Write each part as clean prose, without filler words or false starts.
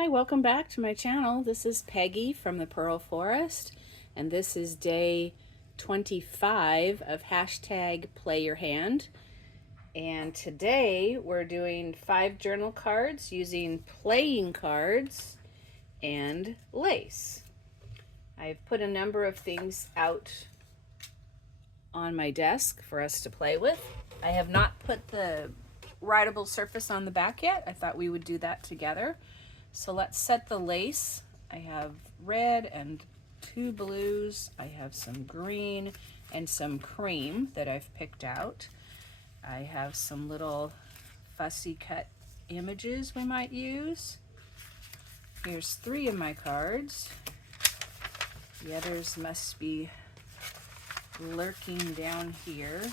Hi, welcome back to my channel. This is Peggy from the Pearl Forest, and this is day 25 of hashtag Play Your Hand. And today we're doing 5 journal cards using playing cards and lace. I've put a number of things out on my desk for us to play with. I have not put the writable surface on the back yet. I thought we would do that together. So let's set the lace. I have red and 2 blues. I have some green and some cream that I've picked out. I have some little fussy cut images we might use. Here's 3 of my cards. The others must be lurking down here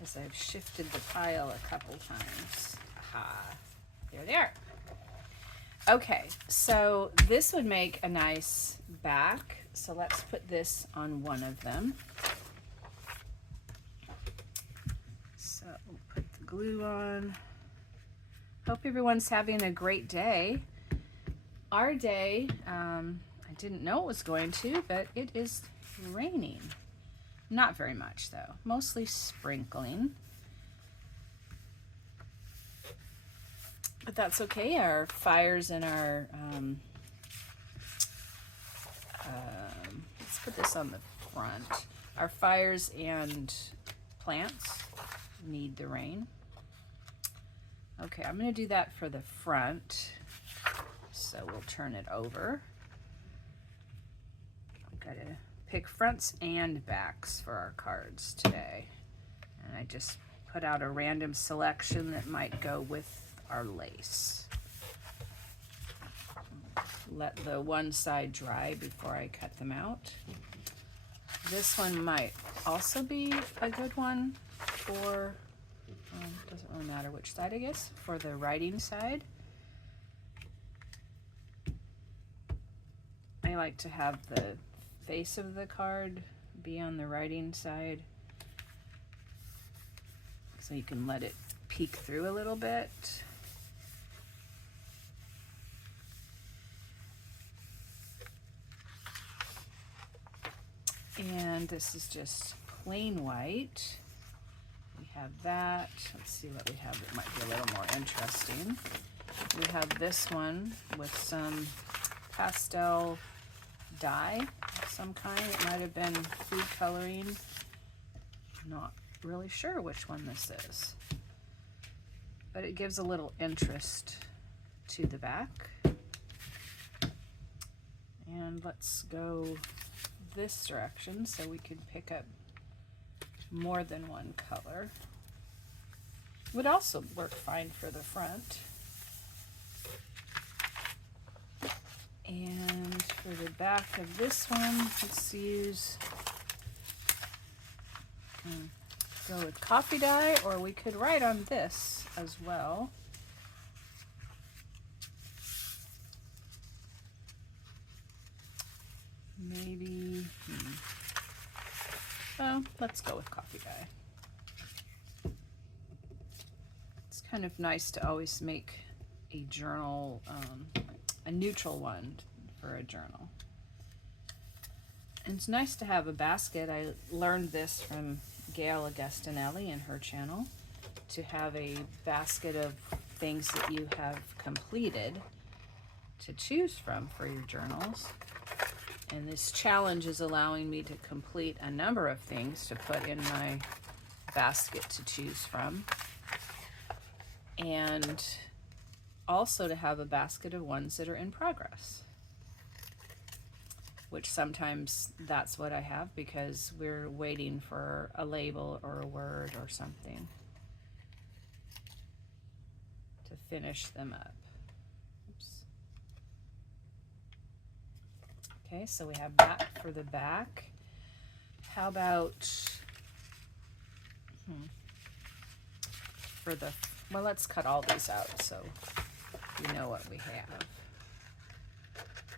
as I've shifted the pile a couple times. Aha, there they are. Okay, so this would make a nice back. So let's put this on one of them. So we'll put the glue on. Hope everyone's having a great day. Our day, I didn't know it was going to, but it is raining. Not very much though, mostly sprinkling. But that's okay. Our fires and our, let's put this on the front. Our fires and plants need the rain. Okay, I'm going to do that for the front. So we'll turn it over. I've got to pick fronts and backs for our cards today. And I just put out a random selection that might go with our lace. Let the one side dry before I cut them out. This one might also be a good one for, doesn't really matter which side I guess, for the writing side. I like to have the face of the card be on the writing side so you can let it peek through a little bit. And this is just plain white. We have that. Let's see what we have that might be a little more interesting. We have this one with some pastel dye of some kind. It might have been food coloring. Not really sure which one this is. But it gives a little interest to the back. And let's go this direction so we can pick up more than one color. Would also work fine for the front. And for the back of this one, let's use, go with coffee dye, or we could write on this as well. Maybe, well, let's go with coffee dye. It's kind of nice to always make a journal, a neutral one for a journal. And it's nice to have a basket. I learned this from Gail Augustinelli and her channel, to have a basket of things that you have completed to choose from for your journals. And this challenge is allowing me to complete a number of things to put in my basket to choose from. And also to have a basket of ones that are in progress. Which sometimes that's what I have because we're waiting for a label or a word or something to finish them up. Okay, so we have that for the back. How about for the, well, let's cut all these out so you know what we have.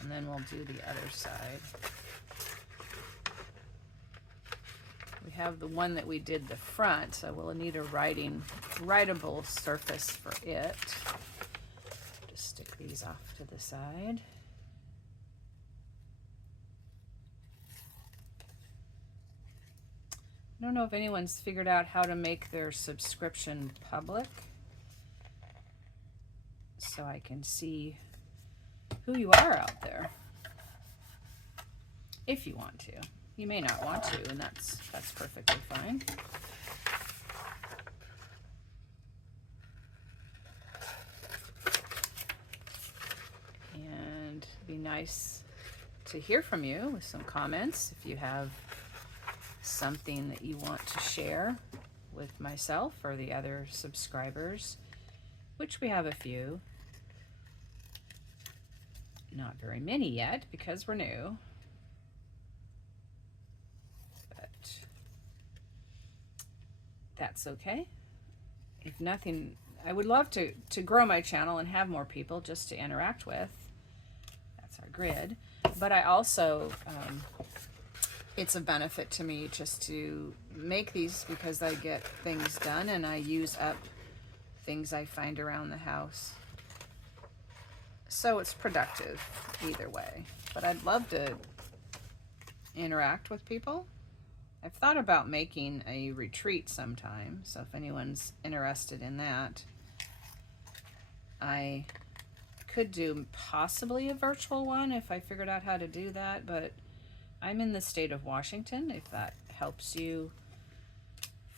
And then we'll do the other side. We have the one that we did the front, so we'll need a writable surface for it. Just stick these off to the side. I don't know if anyone's figured out how to make their subscription public, so I can see who you are out there. If you want to. You may not want to, and that's perfectly fine. And it'd be nice to hear from you with some comments if you have something that you want to share with myself or the other subscribers, which we have a few. Not very many yet because we're new. But that's okay. If nothing, I would love to grow my channel and have more people just to interact with. That's our grid. But I also, it's a benefit to me just to make these because I get things done and I use up things I find around the house. So it's productive either way. But I'd love to interact with people. I've thought about making a retreat sometime, so if anyone's interested in that, I could do possibly a virtual one if I figured out how to do that, but I'm in the state of Washington, if that helps you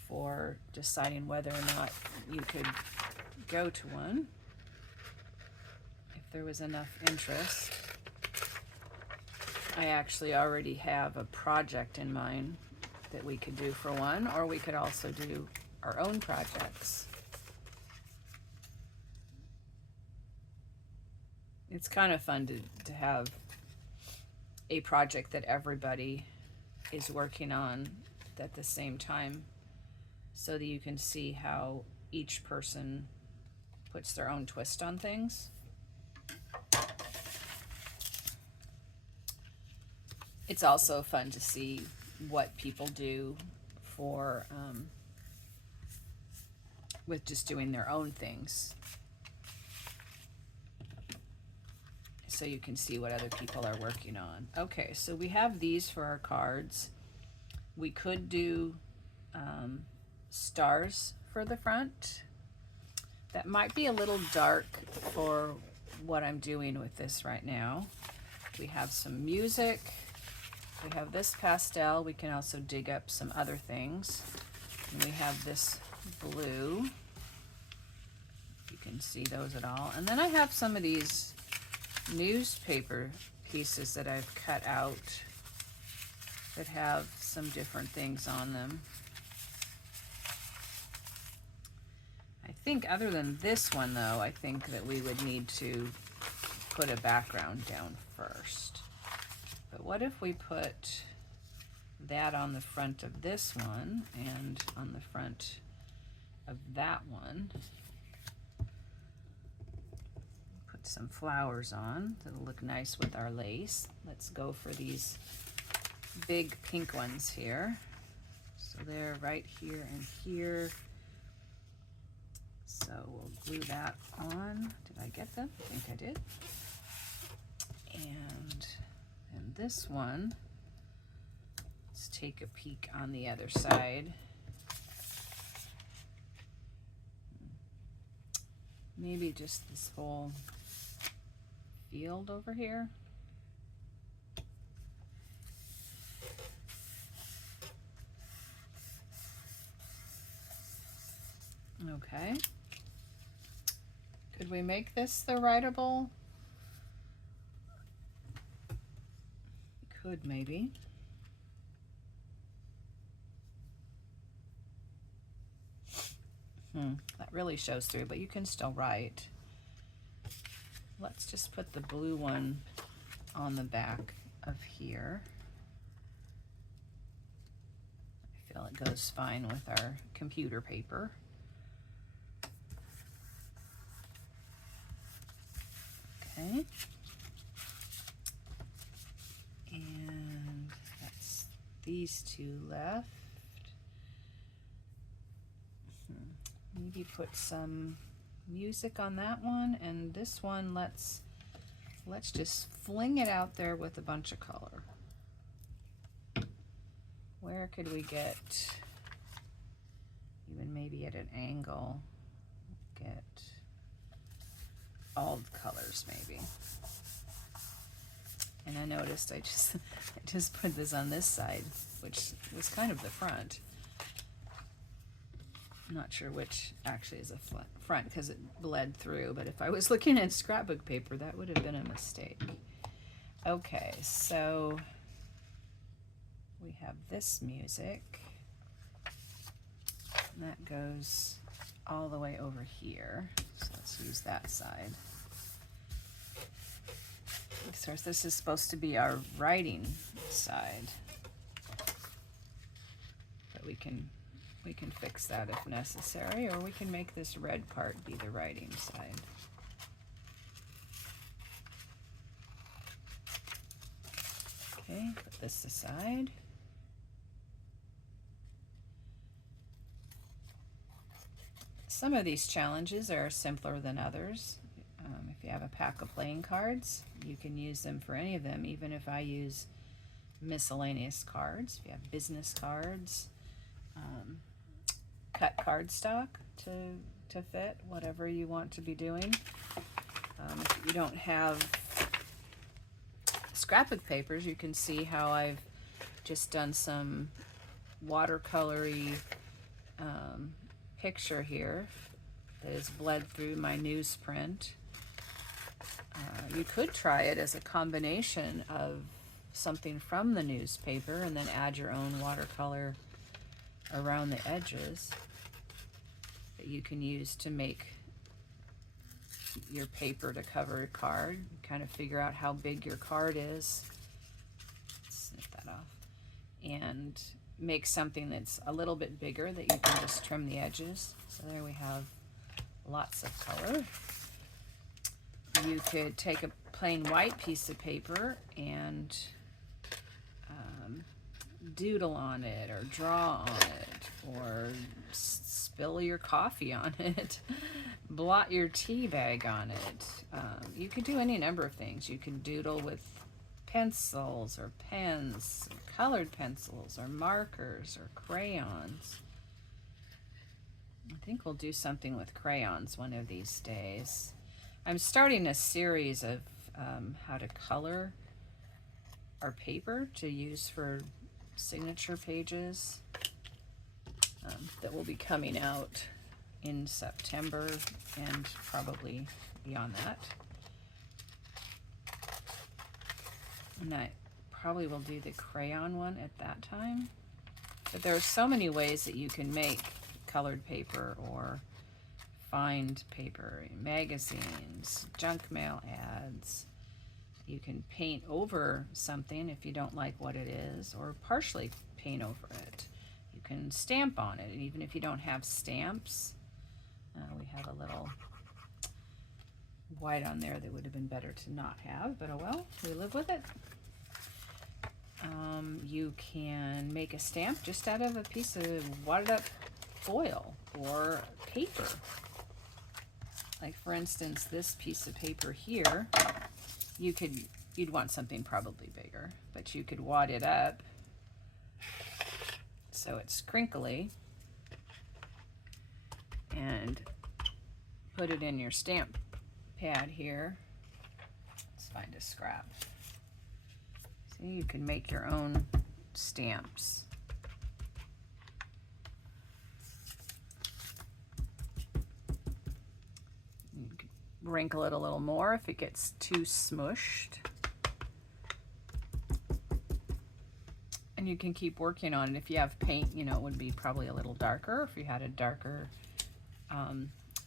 for deciding whether or not you could go to one. If there was enough interest. I actually already have a project in mind that we could do for one, or we could also do our own projects. It's kind of fun to have a project that everybody is working on at the same time so that you can see how each person puts their own twist on things. It's also fun to see what people do for with just doing their own things, so you can see what other people are working on. Okay, so we have these for our cards. We could do stars for the front. That might be a little dark for what I'm doing with this right now. We have some music. We have this pastel. We can also dig up some other things. And we have this blue. You can see those at all. And then I have some of these newspaper pieces that I've cut out that have some different things on them. I think other than this one though, I think that we would need to put a background down first. But what if we put that on the front of this one and on the front of that one? Put some flowers on that'll look nice with our lace. Let's go for these big pink ones here. So they're right here and here. So we'll glue that on. Did I get them? I think I did. And then this one, let's take a peek on the other side. Maybe just this whole field over here. Okay. Could we make this the writable? Could maybe. That really shows through, but you can still write. Let's just put the blue one on the back of here. I feel it goes fine with our computer paper. Okay. And that's these two left. Maybe put some music on that one, and this one, let's just fling it out there with a bunch of color. Where could we get, even maybe at an angle, get all the colors maybe. And I noticed I just put this on this side, which was kind of the front. I'm not sure which actually is a front because it bled through, but if I was looking at scrapbook paper, that would have been a mistake. Okay, so we have this music, and that goes all the way over here. So let's use that side. So this is supposed to be our writing side, but we can fix that if necessary, or we can make this red part be the writing side. Okay, put this aside. Some of these challenges are simpler than others. If you have a pack of playing cards, you can use them for any of them, even if I use miscellaneous cards. If you have business cards, cut cardstock to fit whatever you want to be doing. If you don't have scrapbook papers, you can see how I've just done some watercolory picture here that is bled through my newsprint. You could try it as a combination of something from the newspaper and then add your own watercolor around the edges that you can use to make your paper to cover a card. Kind of figure out how big your card is. Snip that off. And make something that's a little bit bigger that you can just trim the edges. So there we have lots of color. You could take a plain white piece of paper and doodle on it, or draw on it, or spill your coffee on it, blot your tea bag on it. You could do any number of things. You can doodle with pencils or pens, or colored pencils or markers or crayons. I think we'll do something with crayons one of these days. I'm starting a series of how to color our paper to use for signature pages that will be coming out in September and probably beyond that. And I probably will do the crayon one at that time. But there are so many ways that you can make colored paper or find paper, magazines, junk mail ads. You can paint over something if you don't like what it is, or partially paint over it. You can stamp on it, and even if you don't have stamps, we have a little white on there that would have been better to not have, but oh well, we live with it. You can make a stamp just out of a piece of wadded up foil or paper. Like for instance, this piece of paper here, you'd want something probably bigger, but you could wad it up so it's crinkly and put it in your stamp pad here. Let's find a scrap. See, you can make your own stamps. You can wrinkle it a little more if it gets too smushed. And you can keep working on it. If you have paint, you know, it would be probably a little darker if you had a darker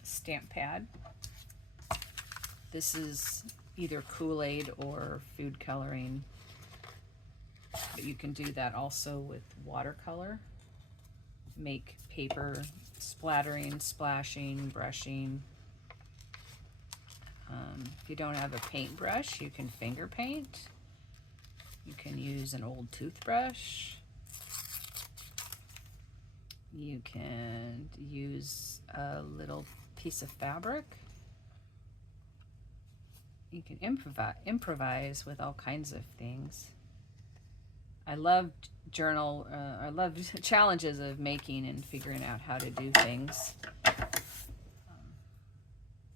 stamp pad. This is either Kool-Aid or food coloring, but you can do that also with watercolor. Make paper splattering, splashing, brushing. If you don't have a paintbrush, you can finger paint. You can use an old toothbrush. You can use a little piece of fabric. You can improvise with all kinds of things. I love I love challenges of making and figuring out how to do things.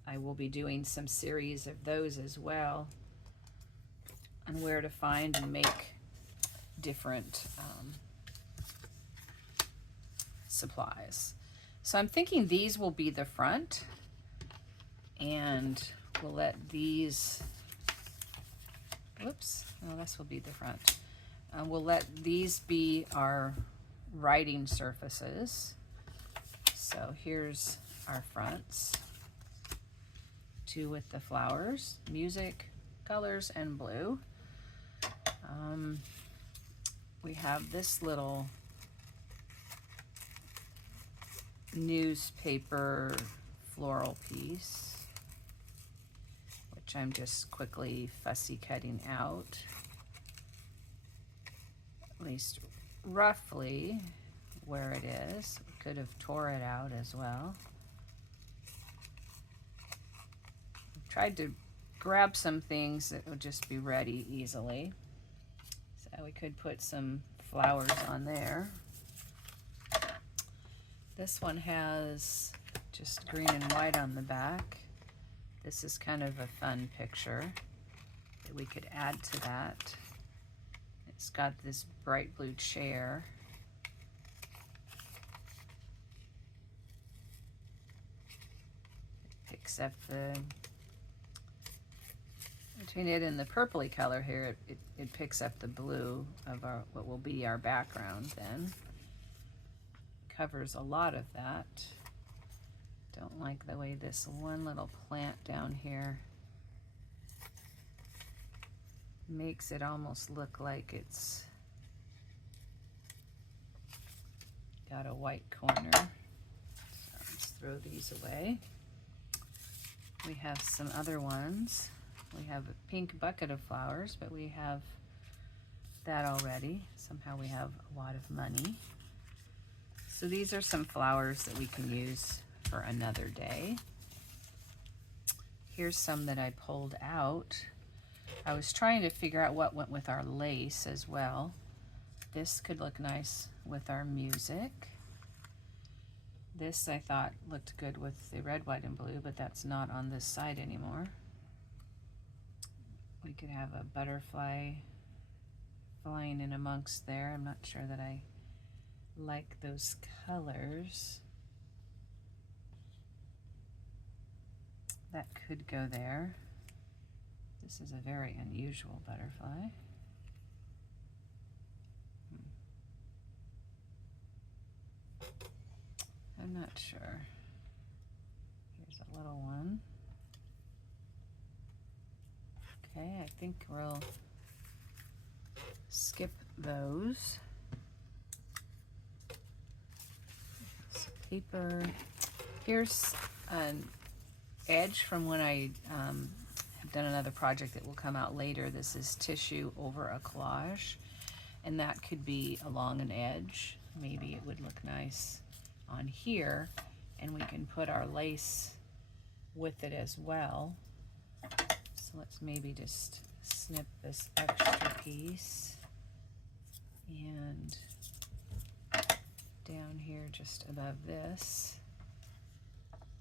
I will be doing some series of those as well on where to find and make different supplies. So I'm thinking these will be the front, and we'll let these, whoops, no, this will be the front. We'll let these be our writing surfaces. So here's our fronts. Two with the flowers, music, colors, and blue. We have this little newspaper floral piece, which I'm just quickly fussy cutting out, at least roughly where it is. We could have tore it out as well. Tried to grab some things that would just be ready easily. So we could put some flowers on there. This one has just green and white on the back. This is kind of a fun picture that we could add to that. It's got this bright blue chair. It picks up the, between it and the purpley color here, it picks up the blue of our, what will be our background then. Covers a lot of that. Don't like the way this one little plant down here makes it almost look like it's got a white corner. So let's throw these away. We have some other ones. We have a pink bucket of flowers, but we have that already. Somehow we have a lot of money. So these are some flowers that we can use for another day. Here's some that I pulled out. I was trying to figure out what went with our lace as well. This could look nice with our music. This I thought looked good with the red, white, and blue, but that's not on this side anymore. We could have a butterfly flying in amongst there. I'm not sure that I like those colors. That could go there. This is a very unusual butterfly. I'm not sure. Here's a little one. Okay, I think we'll skip those. Some paper. Here's an edge from when I have done another project that will come out later. This is tissue over a collage, and that could be along an edge. Maybe it would look nice on here, and we can put our lace with it as well. So let's maybe just snip this extra piece and down here just above this.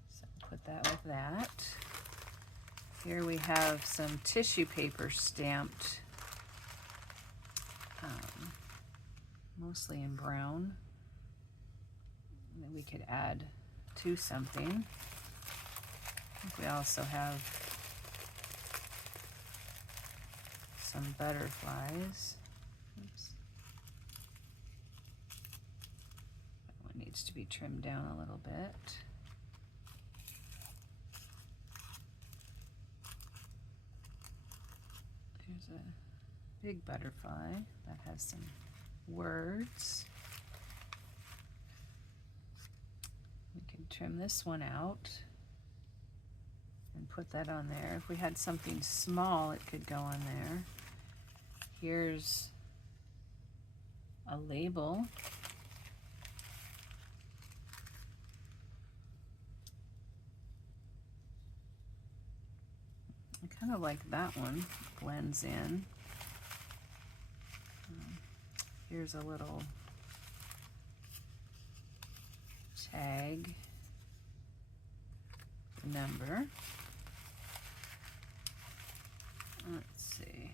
So put that with that. Here we have some tissue paper stamped, mostly in brown, that we could add to something. I think we also have some butterflies. Oops. That one needs to be trimmed down a little bit. There's a big butterfly that has some words. We can trim this one out and put that on there. If we had something small, it could go on there. Here's a label. I kind of like that one, blends in. Here's a little tag number. Let's see.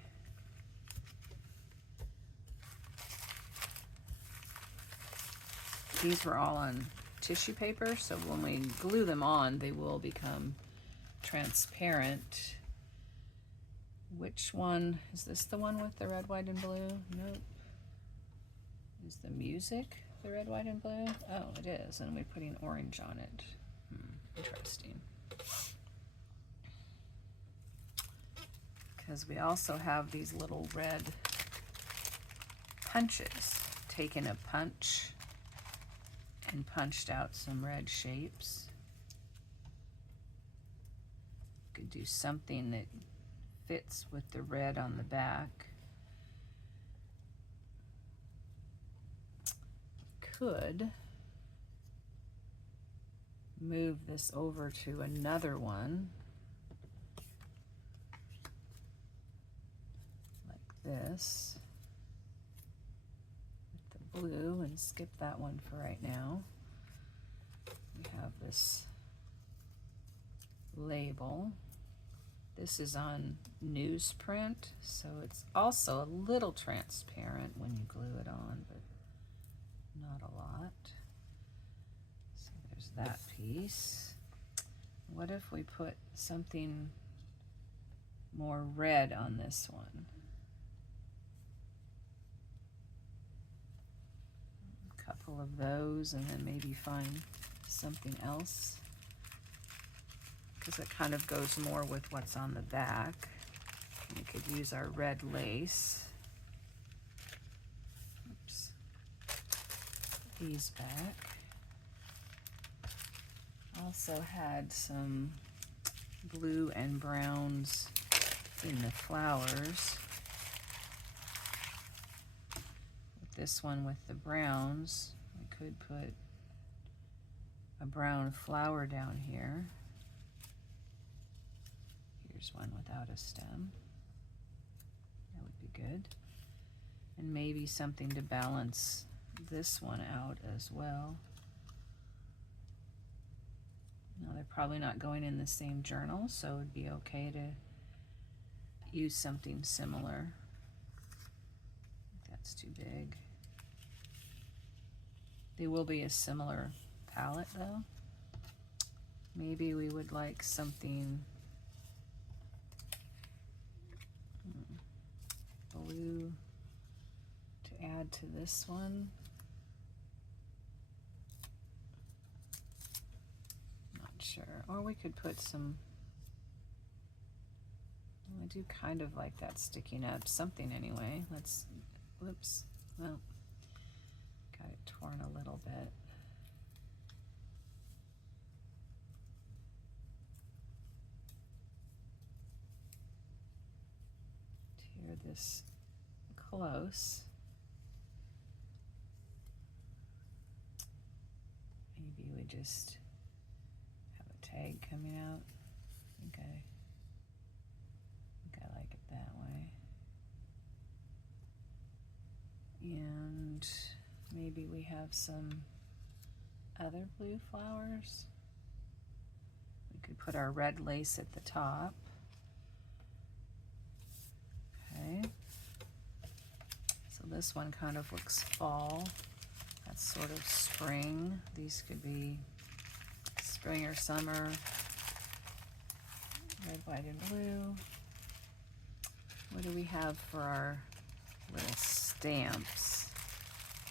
These were all on tissue paper, so when we glue them on, they will become transparent. Which one? Is this the one with the red, white, and blue? Nope. Is the music the red, white, and blue? Oh, it is, and we're putting orange on it. Interesting. Because we also have these little red punches. Taken a punch and punched out some red shapes. Could do something that fits with the red on the back. Could move this over to another one like this with the blue and skip that one for right now. We have this label. This is on newsprint, so it's also a little transparent when you glue it on, but not a lot. So there's that piece. What if we put something more red on this one? A couple of those, and then maybe find something else, because it kind of goes more with what's on the back. We could use our red lace. Oops. These back. Also had some blue and browns in the flowers. With this one with the browns, we could put a brown flower down here. Here's one without a stem. That would be good. And maybe something to balance this one out as well. Now they're probably not going in the same journal, so it would be okay to use something similar. That's too big. They will be a similar palette though. Maybe we would like something blue to add to this one. Not sure. Or we could put some, I do kind of like that sticking up. Something anyway. Let's, whoops, well, got it torn a little bit. Tear this close. Maybe we just have a tag coming out. I think I like it that way. And maybe we have some other blue flowers. We could put our red lace at the top. Okay. So this one kind of looks fall. That's sort of spring. These could be spring or summer. Red, white, and blue. What do we have for our little stamps?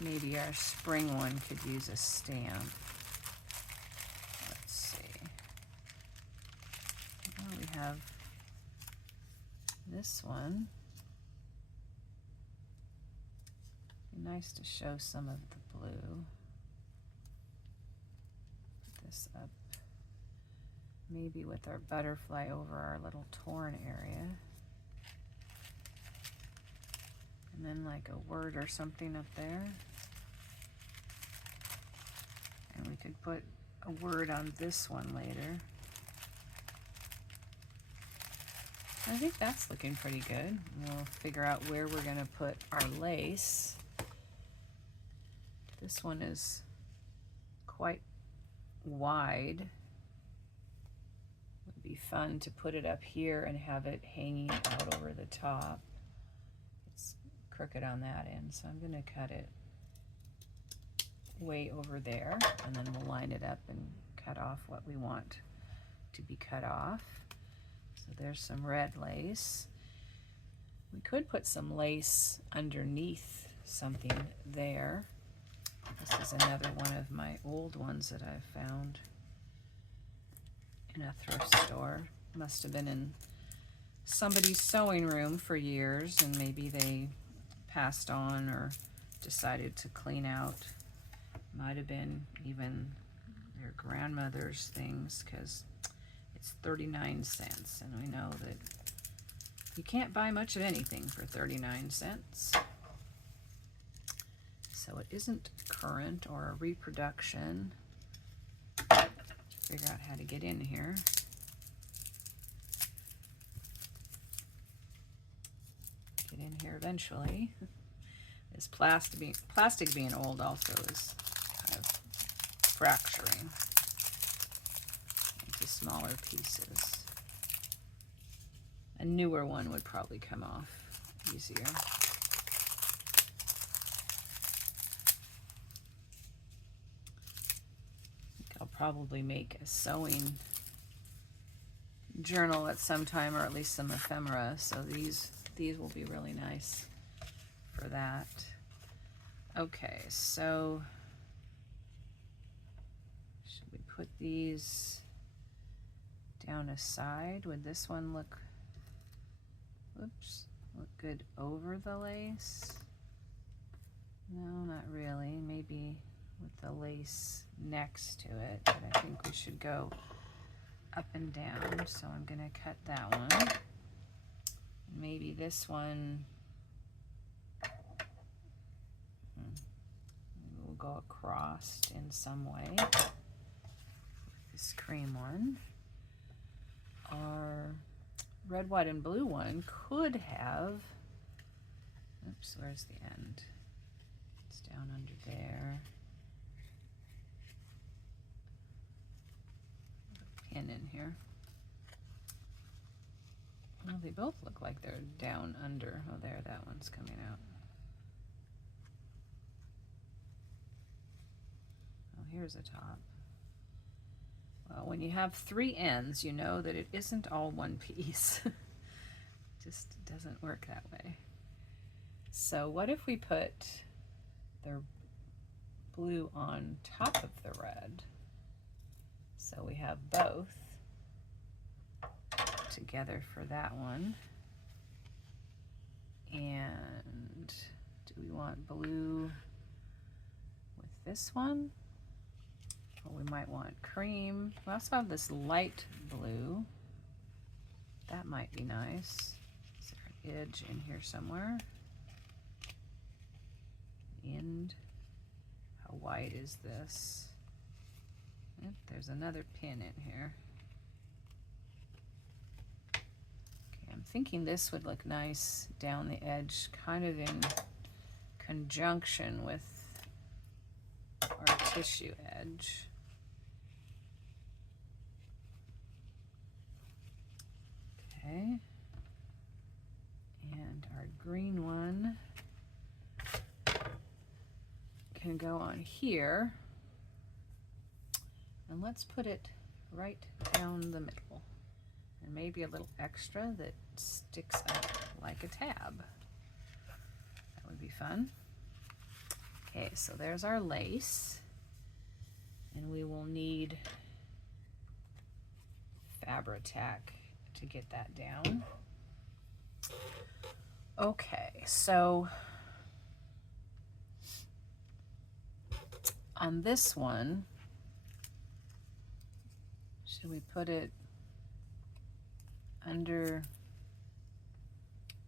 Maybe our spring one could use a stamp. Let's see. Well, we have this one. Be nice to show some of the blue. Put this up. Maybe with our butterfly over our little torn area. And then like a word or something up there. And we could put a word on this one later. I think that's looking pretty good. We'll figure out where we're going to put our lace. This one is quite wide. It would be fun to put it up here and have it hanging out over the top. It's crooked on that end, so I'm going to cut it way over there, and then we'll line it up and cut off what we want to be cut off. So there's some red lace. We could put some lace underneath something there. This is another one of my old ones that I found in a thrift store. Must have been in somebody's sewing room for years, and maybe they passed on or decided to clean out. Might have been even their grandmother's things, because it's 39 cents, and we know that you can't buy much of anything for 39 cents. So it isn't current or a reproduction. Figure out how to get in here. Get in here eventually. This plastic being old also is kind of fracturing into smaller pieces. A newer one would probably come off easier. I'll probably make a sewing journal at some time, or at least some ephemera, so these will be really nice for that. Okay, so should we put these down aside? Would this one look, look good over the lace? No, not really. Maybe with the lace next to it, but I think we should go up and down, so I'm gonna cut that one. Maybe this one will go across in some way. This cream one. Our red, white, and blue one could have, oops, where's the end? It's down under there. Pin in here. Well, they both look like they're down under. Oh, there, that one's coming out. Oh, here's a top. Well, when you have three ends, you know that it isn't all one piece. Just doesn't work that way. So what if we put the blue on top of the red? So we have both together for that one. And do we want blue with this one? Or we might want cream. We also have this light blue. That might be nice. Is there an edge in here somewhere? End. How wide is this? Yep, there's another pin in here. Okay, I'm thinking this would look nice down the edge, kind of in conjunction with our tissue edge. Okay. And our green one can go on here. And let's put it right down the middle, and maybe a little extra that sticks up like a tab. That would be fun. Okay, so there's our lace, and we will need Fabri-Tac to get that down. Okay, so on this one, should we put it under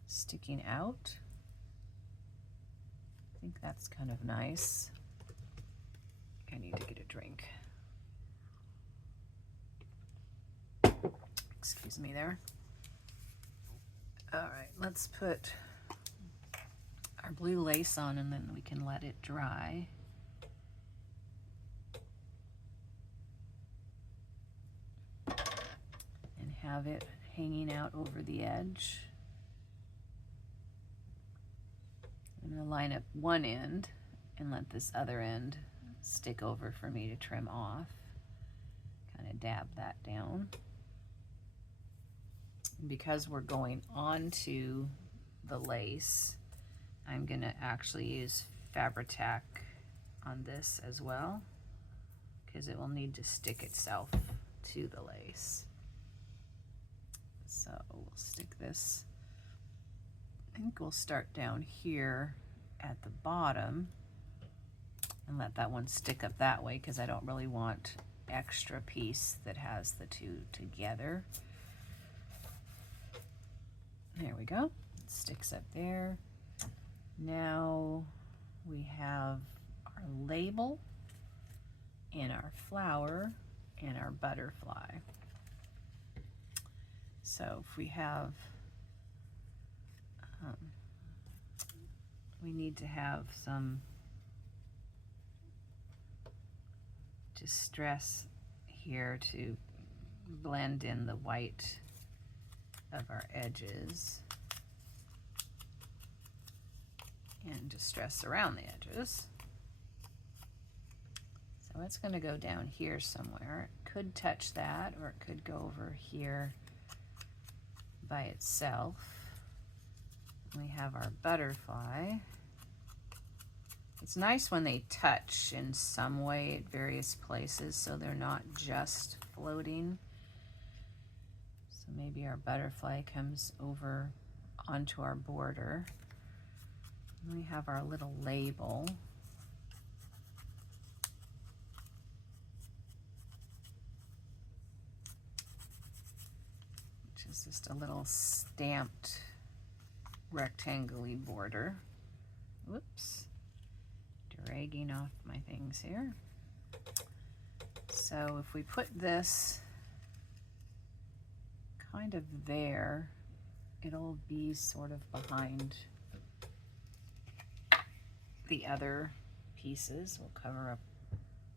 sticking out? I think that's kind of nice. I need to get a drink. Excuse me there. All right, let's put our blue lace on and then we can let it dry. And have it hanging out over the edge. I'm going to line up one end and let this other end stick over for me to trim off. Kind of dab that down. And because we're going onto the lace, I'm going to actually use Fabri-Tac on this as well, because it will need to stick itself to the lace. So we'll stick this, I think we'll start down here at the bottom and let that one stick up that way, because I don't really want extra piece that has the two together. There we go, it sticks up there. Now we have our label and our flower and our butterfly. So if we have, we need to have some distress here to blend in the white of our edges and distress around the edges. So it's going to go down here somewhere. It could touch that, or it could go over here by itself. We have our butterfly. It's nice when they touch in some way at various places, so they're not just floating. So maybe our butterfly comes over onto our border. And we have our little label. Which is just a little stamped rectangle-y border. Whoops. Dragging off my things here. So if we put this kind of there, it'll be sort of behind the other pieces. We'll cover up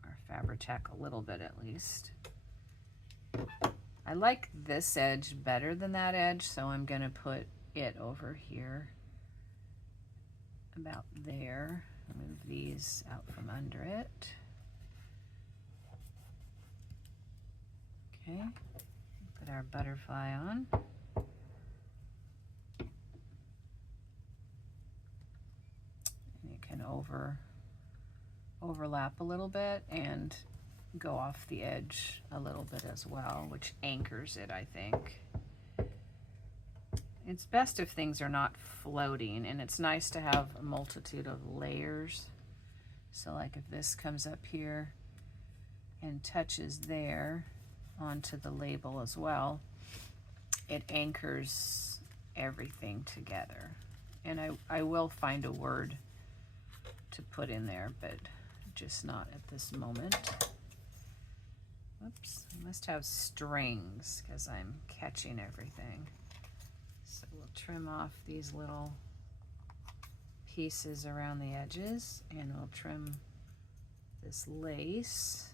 our Fabri-Tac a little bit at least. I like this edge better than that edge, so I'm going to put it over here about there. Move these out from under it. Okay, put our butterfly on. And you can overlap a little bit and go off the edge a little bit as well, which anchors it, I think. It's best if things are not floating, and it's nice to have a multitude of layers. So like if this comes up here and touches there onto the label as well, it anchors everything together. And I will find a word to put in there, but just not at this moment. Whoops, I must have strings because I'm catching everything. So we'll trim off these little pieces around the edges, and we'll trim this lace.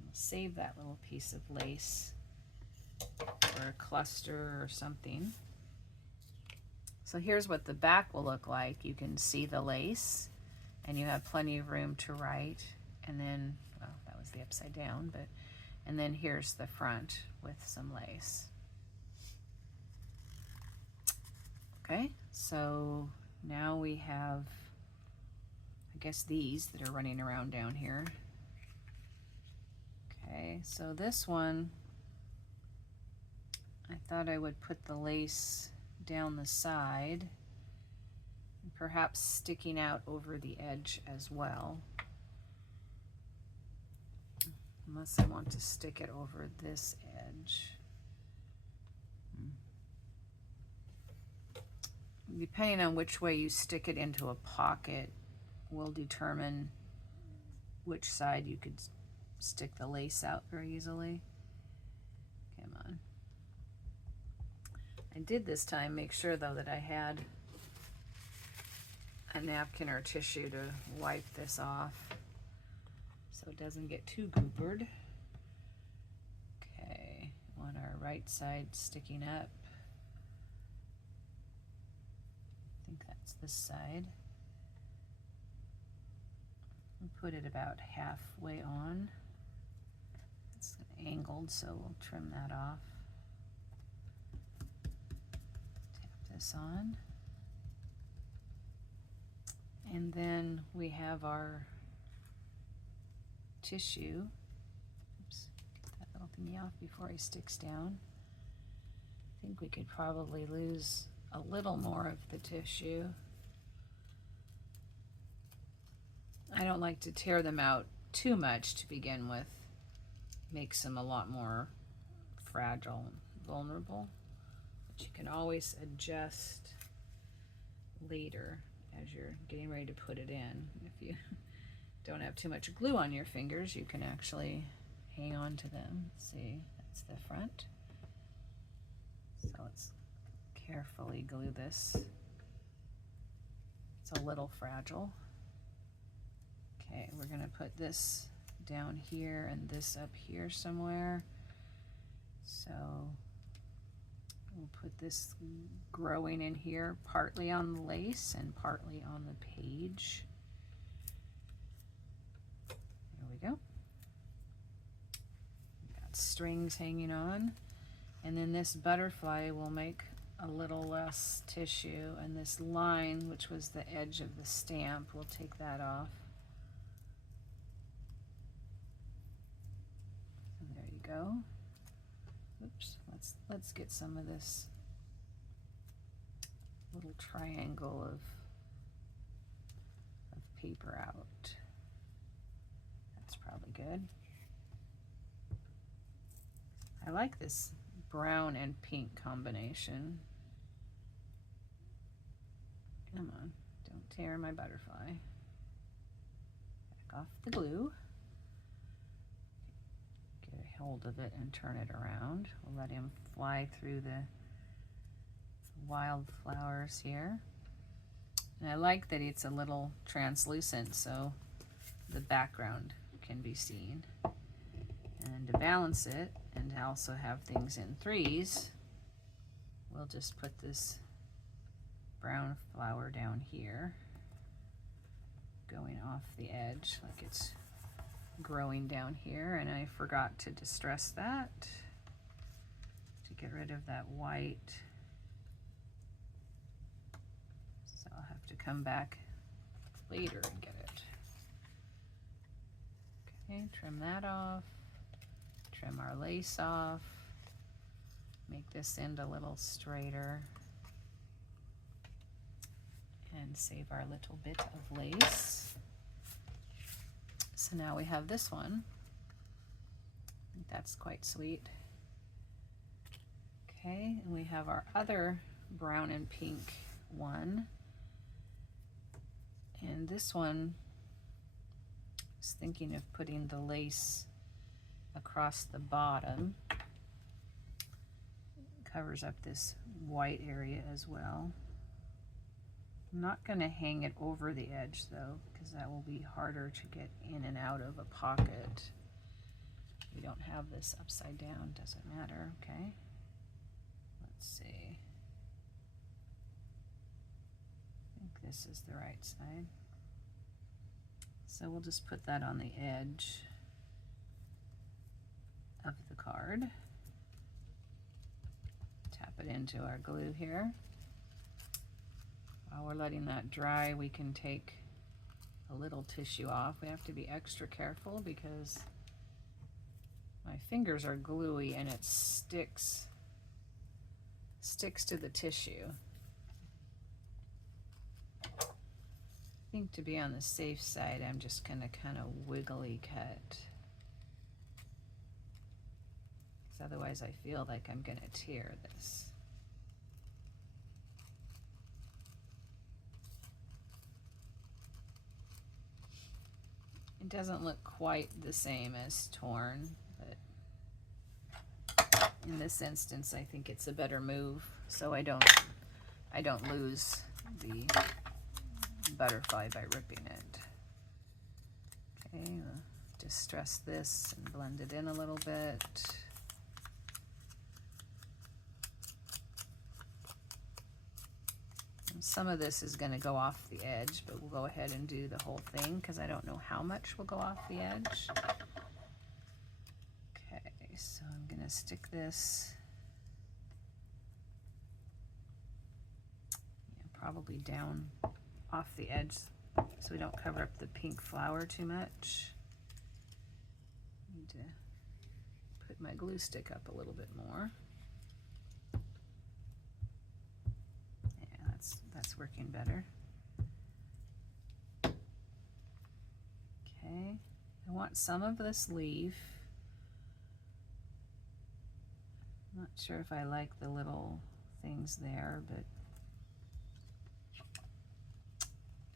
We'll save that little piece of lace for a cluster or something. So here's what the back will look like. You can see the lace, and you have plenty of room to write. And then, well, that was the upside down, but, and then here's the front with some lace. Okay, so now we have, I guess, these that are running around down here. Okay, so this one, I thought I would put the lace down the side, perhaps sticking out over the edge as well. Unless I want to stick it over this edge. Depending on which way you stick it into a pocket will determine which side you could stick the lace out very easily. Come on. I did this time make sure though that I had a napkin or tissue to wipe this off so it doesn't get too goobered. Okay, want our right side sticking up. I think that's this side. We'll put it about halfway on. It's angled, so we'll trim that off. Tap this on. And then we have our tissue. Oops, get that little thingy off before he sticks down. I think we could probably lose a little more of the tissue. I don't like to tear them out too much to begin with. Makes them a lot more fragile and vulnerable. But you can always adjust later as you're getting ready to put it in. If you don't have too much glue on your fingers, you can actually hang on to them. See, that's the front. So let's carefully glue this. It's a little fragile. Okay, we're gonna put this down here and this up here somewhere. So we'll put this growing in here, partly on the lace and partly on the page. There we go. Got strings hanging on. And then this butterfly will make a little less tissue, and this line, which was the edge of the stamp, we'll take that off. And there you go. Oops, let's get some of this little triangle of paper out. That's probably good. I like this brown and pink combination. Come on, don't tear my butterfly. Back off the glue. Get a hold of it and turn it around. We'll let him fly through the wildflowers here. And I like that it's a little translucent so the background can be seen. And to balance it and to also have things in threes, we'll just put this brown flower down here, going off the edge like it's growing down here, and I forgot to distress that to get rid of that white. So I'll have to come back later and get it. Okay, trim that off. Trim our lace off, make this end a little straighter, and save our little bit of lace. So now we have this one. I think that's quite sweet. Okay, and we have our other brown and pink one. And this one, I was thinking of putting the lace across the bottom. It covers up this white area as well. I'm not going to hang it over the edge though, because that will be harder to get in and out of a pocket. We don't have this upside down, doesn't matter. Okay, let's see. I think this is the right side. So we'll just put that on the edge of the card. Tap it into our glue here. While we're letting that dry, we can take a little tissue off. We have to be extra careful because my fingers are gluey and it sticks to the tissue. I think to be on the safe side, I'm just gonna kind of wiggly cut. Otherwise I feel like I'm gonna tear this. It doesn't look quite the same as torn, but In this instance, I think it's a better move, so I don't lose the butterfly by ripping it. Okay, distress this and blend it in a little bit. And some of this is going to go off the edge, but we'll go ahead and do the whole thing because I don't know how much will go off the edge. Okay, so I'm going to stick this probably down off the edge so we don't cover up the pink flower too much. Need to put my glue stick up a little bit more. Yeah, that's working better. Okay, I want some of this leaf. I'm not sure if I like the little things there, but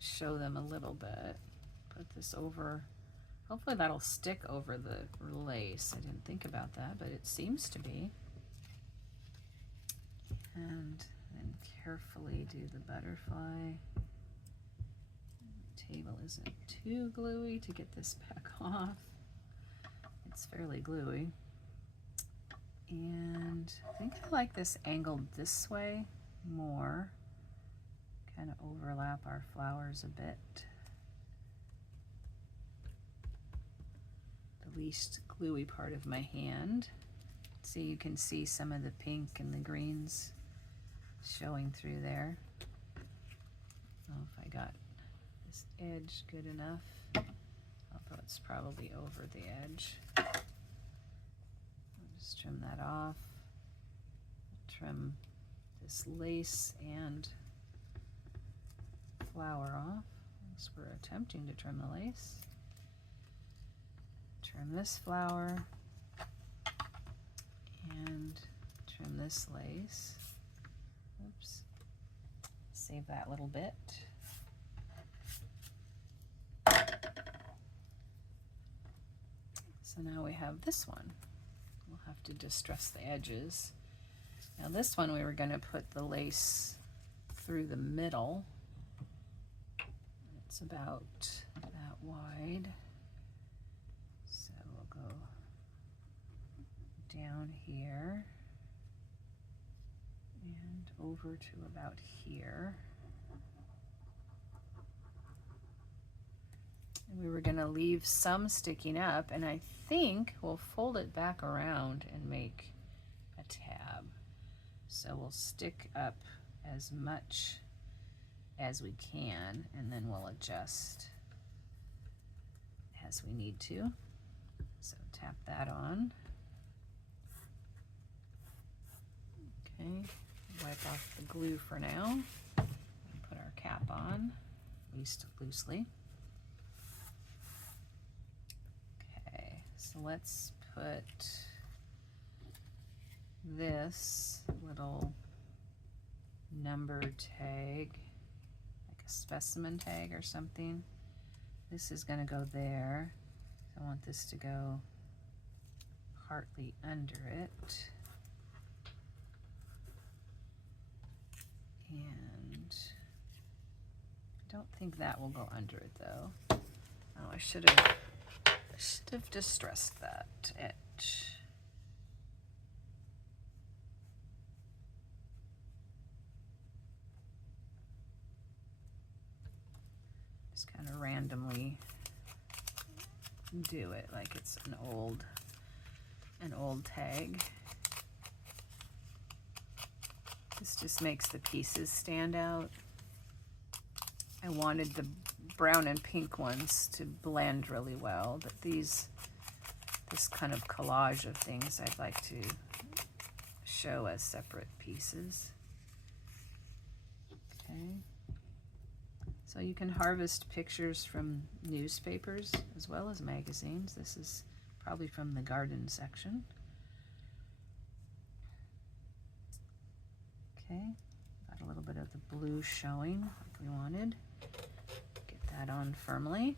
show them a little bit. Put this over. Hopefully that'll stick over the lace. I didn't think about that, but it seems to be. And then carefully do the butterfly. The table isn't too gluey to get this back off. It's fairly gluey. And I think I like this angled this way more. Kind of overlap our flowers a bit. The least gluey part of my hand. So you can see some of the pink and the greens showing through there. I don't know if I got this edge good enough, although it's probably over the edge. I'll just trim that off. Trim this lace and flower off. As we're attempting to trim the lace. Trim this flower and trim this lace. Oops. Save that little bit. So now we have this one. We'll have to distress the edges. Now this one we were going to put the lace through the middle. It's about that wide. So we'll go down here and over to about here. And we were going to leave some sticking up, and I think we'll fold it back around and make a tab. So we'll stick up as much as we can, and then we'll adjust as we need to. So tap that on. Okay, wipe off the glue for now. And put our cap on, at least loosely. Okay, so let's put this little number tag, like a specimen tag or something. This is going to go there. I want this to go partly under it. And I don't think that will go under it though. Oh, I should have distressed that edge. Just kind of randomly do it like it's an old tag. This just makes the pieces stand out. I wanted the brown and pink ones to blend really well, but this kind of collage of things I'd like to show as separate pieces. Okay. So you can harvest pictures from newspapers as well as magazines. This is probably from the garden section. Okay, got a little bit of the blue showing like we wanted. Get that on firmly.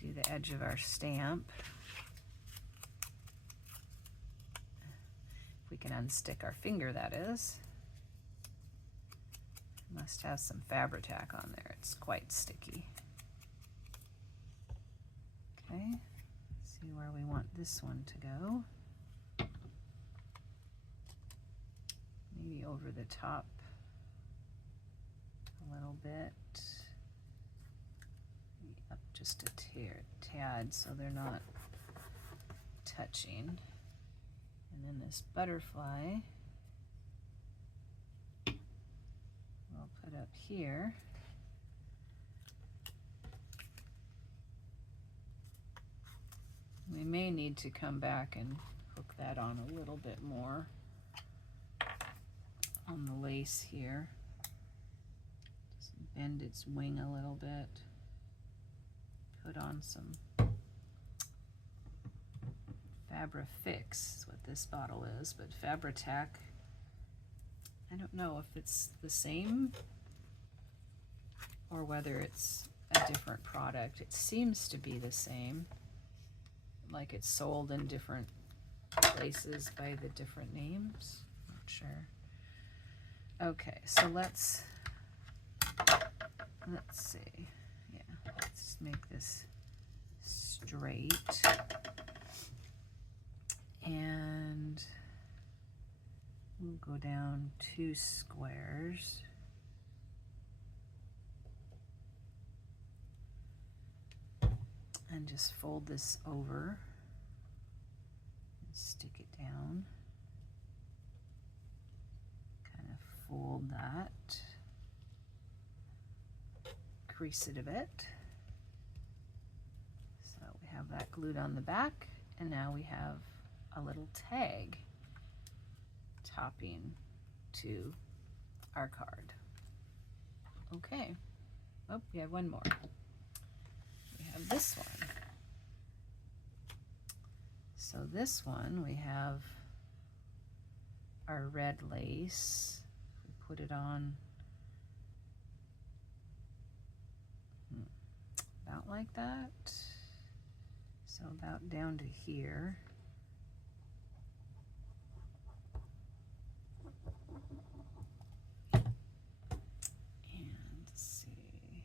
Do the edge of our stamp. can unstick our finger, that is. Must have some Fabri-Tac on there. It's quite sticky. Okay, see where we want this one to go. Maybe over the top a little bit. Maybe up just a tad so they're not touching. And then this butterfly we'll put up here. We may need to come back and hook that on a little bit more on the lace here. Just bend its wing a little bit. Put on some Fabri-Fix is what this bottle is, but Fabri-Tac, I don't know if it's the same or whether it's a different product. It seems to be the same, like it's sold in different places by the different names. Not sure. Okay, so let's see. Yeah, let's make this straight. And we'll go down 2 squares. And just fold this over and stick it down. Kind of fold that, crease it a bit. So we have that glued on the back, and now we have a little tag topping to our card. Okay. Oh, we have one more. We have this one. So this one, we have our red lace. We put it on about like that. So about down to here. And let's see,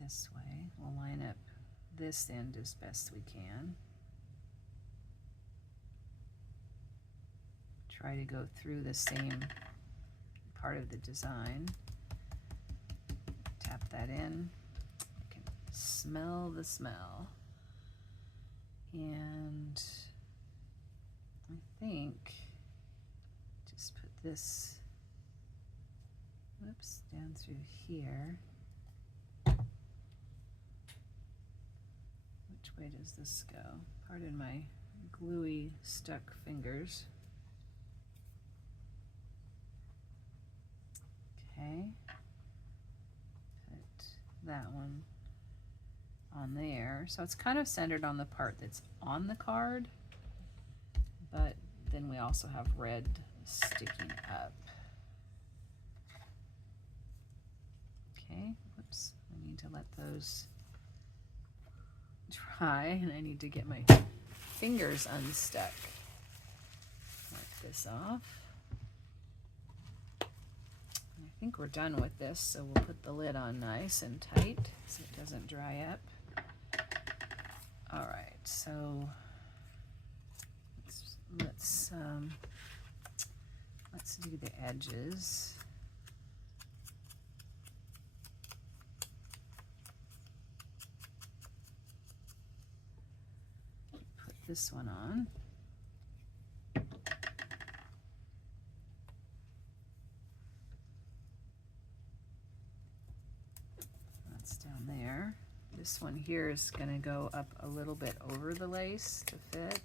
this way. We'll line up this end as best we can. Try to go through the same part of the design. Tap that in. You can smell the smell. And I think just put this, whoops, down through here. Which way does this go? Pardon my gluey stuck fingers. Okay, put that one on there. So it's kind of centered on the part that's on the card, but then we also have red sticking up. Okay, whoops, I need to let those dry, and I need to get my fingers unstuck. Wipe this off. I think we're done with this, so we'll put the lid on nice and tight so it doesn't dry up. All right, so let's do the edges. Put this one on. Down there. This one here is going to go up a little bit over the lace to fit,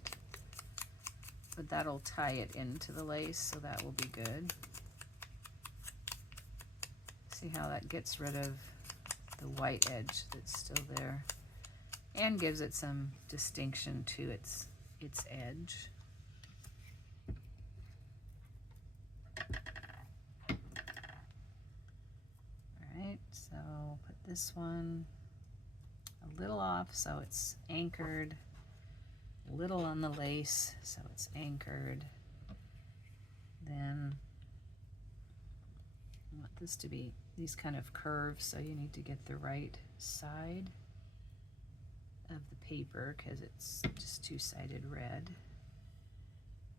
but that'll tie it into the lace, so that will be good. See how that gets rid of the white edge that's still there and gives it some distinction to its edge. So put this one a little off so it's anchored, a little on the lace so it's anchored, Then I want this to be these kind of curves, so you need to get the right side of the paper because it's just two-sided red.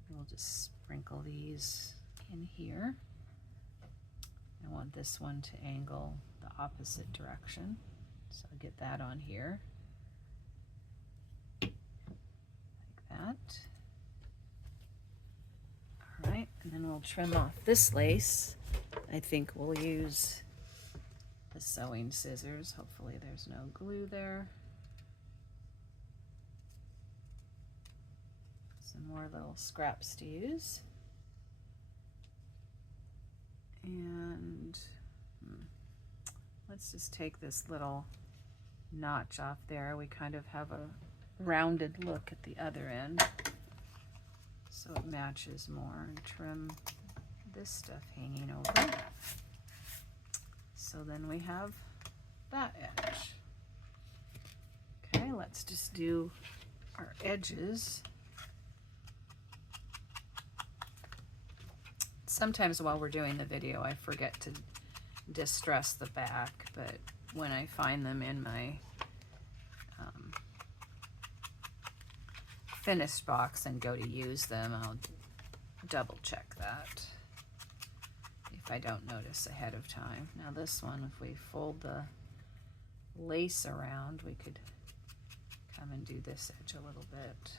We'll just sprinkle these in here. I want this one to angle the opposite direction, so I'll get that on here like that. All right, and then we'll trim off this lace. I think we'll use the sewing scissors. Hopefully there's no glue there. Some more little scraps to use. And let's just take this little notch off there. We kind of have a rounded look at the other end, so it matches more, and trim this stuff hanging over. So then we have that edge. Okay, let's just do our edges. Sometimes while we're doing the video, I forget to distress the back, but when I find them in my finished box and go to use them, I'll double check that if I don't notice ahead of time. Now this one, if we fold the lace around, we could come and do this edge a little bit.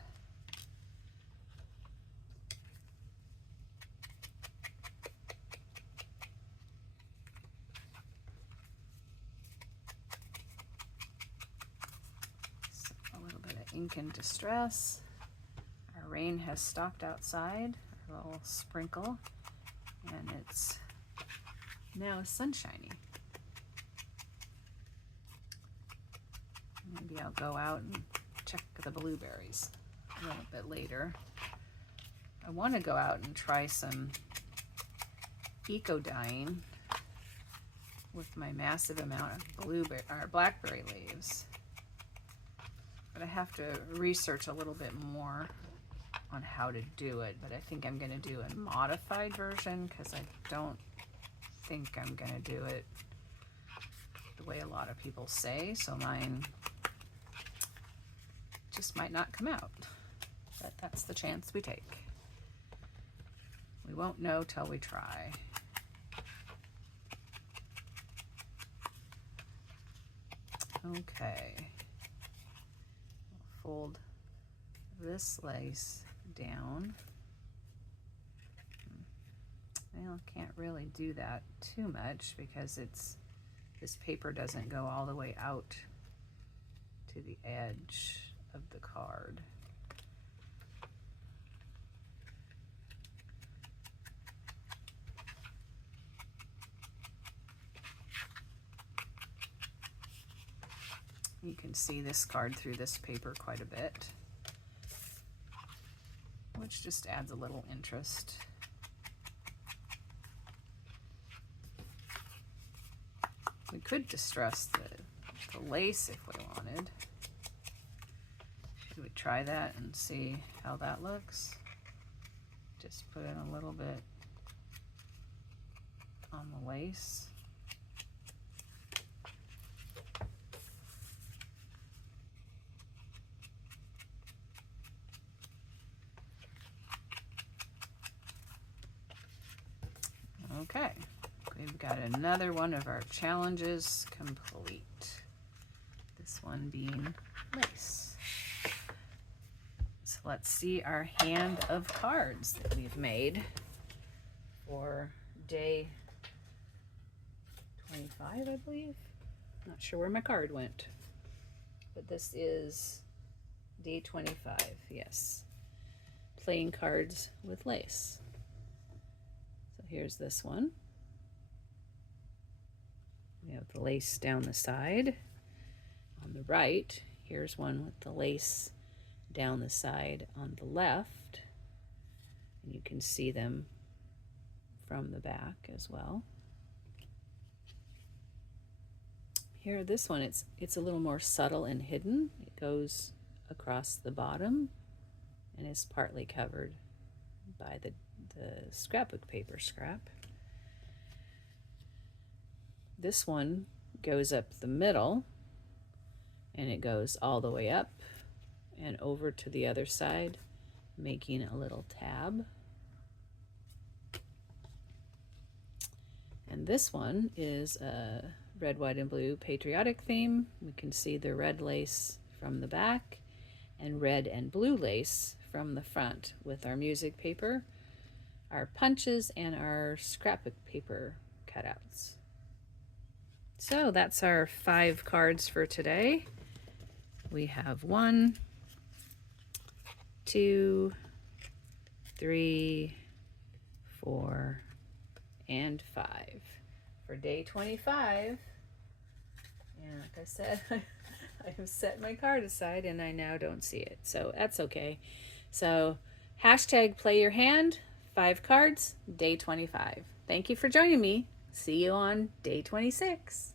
Ink in distress. Our rain has stopped outside, a little sprinkle, and it's now sunshiny. Maybe I'll go out and check the blueberries a little bit later. I want to go out and try some eco dyeing with my massive amount of blackberry leaves. But I have to research a little bit more on how to do it, but I think I'm going to do a modified version because I don't think I'm going to do it the way a lot of people say, so mine just might not come out, but that's the chance we take. We won't know till we try. Okay. Fold this lace down. Well, can't really do that too much because this paper doesn't go all the way out to the edge of the card. You can see this card through this paper quite a bit, which just adds a little interest. We could distress the lace if we wanted. Should we try that and see how that looks? Just put in a little bit on the lace. Okay, we've got another one of our challenges complete. This one being lace. So let's see our hand of cards that we've made for day 25, I believe. Not sure where my card went, but this is day 25, yes. Playing cards with lace. Here's this one. We have the lace down the side. On the right, here's one with the lace down the side on the left. And you can see them from the back as well. Here, this one, it's a little more subtle and hidden. It goes across the bottom and is partly covered by the the scrapbook paper scrap. This one goes up the middle, and it goes all the way up and over to the other side, making a little tab. And this one is a red, white, and blue patriotic theme. We can see the red lace from the back and red and blue lace from the front with our music paper, our punches, and our scrapbook paper cutouts. So that's our 5 cards for today. We have 1, 2, 3, 4, and 5 for day 25. And like I said, I have set my card aside and I now don't see it, so that's okay. So hashtag play your hand, 5 cards, day 25. Thank you for joining me. See you on day 26.